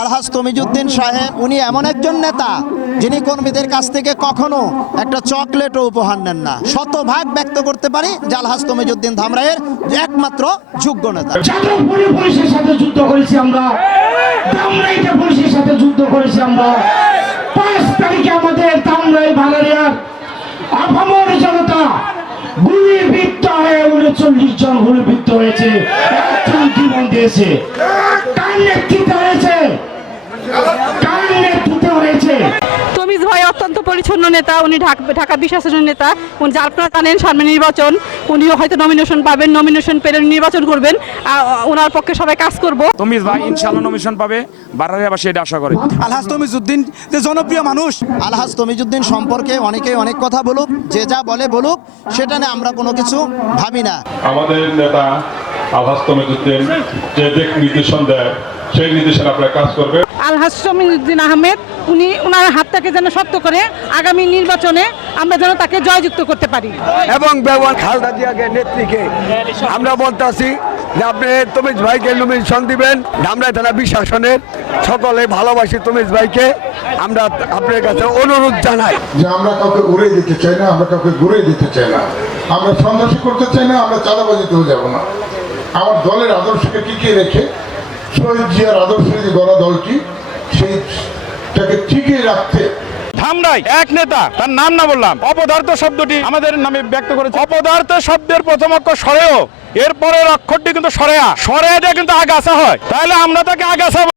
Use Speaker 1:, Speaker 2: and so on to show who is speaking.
Speaker 1: আলহাজ তমিজুদ্দিন সাহেব, উনি এমন একজন নেতা যিনি কর্মীদের কাছ থেকে কখনো একটা চকলেটও উপহার নেন না। শতভাগ ব্যক্ত করতে পারি যে আলহাজ তমিজুদ্দিন ধামরাইয়ের একমাত্র যোগ্য নেতা।
Speaker 2: পুলিশের সাথে যুদ্ধ করেছি আমরা। পুলিশের সাথে যুদ্ধ করেছি আমরা। পাঁচ তারিখে আমাদের দামরাই ভাড়ারিয়ার আপামর জনতা গুলিবিদ্ধ হয়ে উনচল্লিশ জন গুলিবিদ্ধ হয়েছে। একজন জীবন দিয়েছে। নেতৃত্বে
Speaker 3: পরিচ্ছন্ন নেতা উনি ঢাকা ঢাকা বিশ্বাসের নেতা উনি যা আপনারা জানেন সামনে নির্বাচন উনিও হয়তো নমিনেশন পাবেন নমিনেশন পেলে নির্বাচন করবেন ওনার পক্ষে সবাই কাজ করব।
Speaker 4: তমিজ ভাই ইনশাআল্লাহ নমিশন পাবে বারারিয়াবাসী এটা আশা করে।
Speaker 5: আলহাজ তমিজুদ্দিন যে জনপ্রিয় মানুষ।
Speaker 1: আলহাজ তমিজুদ্দিন সম্পর্কে অনেকেই অনেক কথা বলুক যে যা বলে বলুক সেটা নিয়ে আমরা কোনো কিছু ভাবি না।
Speaker 6: আমাদের নেতা আলহাজ তমিজুদ্দিন যে দিক নির্দেশন দেয় সেই নির্দেশন আপনারা কাজ করবে
Speaker 3: আলহাজ শমিউদ্দিন আহমেদ উনি ওনার হাতটাকে যেন শক্ত করে আগামী নির্বাচনে আমরা যেন তাকে জয়যুক্ত করতে পারি।
Speaker 7: এবং বেগম খালদা জিয়াকে নেত্রীকে আমরা বলতে আছি যে আপনি তমিজ ভাইকে নমিনেশন দিবেন ধামরাই থানা বিশ্বাসনের সকলে ভালোবাসি তমিজ ভাইকে। আমরা আপনার কাছে অনুরোধ জানাই।
Speaker 8: যে আমরা কাউকে উড়ে দিতে চাই না আমরা কাউকে ঘুরে দিতে চাই না। আমরা সন্ন্যাসী করতে চাই না আমরা চাঁদাবাজিতেও যাব না। আমার দলের আদর্শকে টিকিয়ে রেখে শহীদ জিয়ার আদর্শ গড়া দলটি সেইটাকে ঠিকই রাখতে।
Speaker 4: ধামরাই, এক নেতা, তার নাম না বললাম, অপদার্থ শব্দটি আমাদের নামে ব্যক্ত করেছে। অপদার্থ শব্দের প্রথম অক্ষর সরেও, এরপরের অক্ষরটি কিন্তু সরেয়া। সরেয়াটা কিন্তু আগাছা হয়। তাহলে আমরা তাকে আগাছা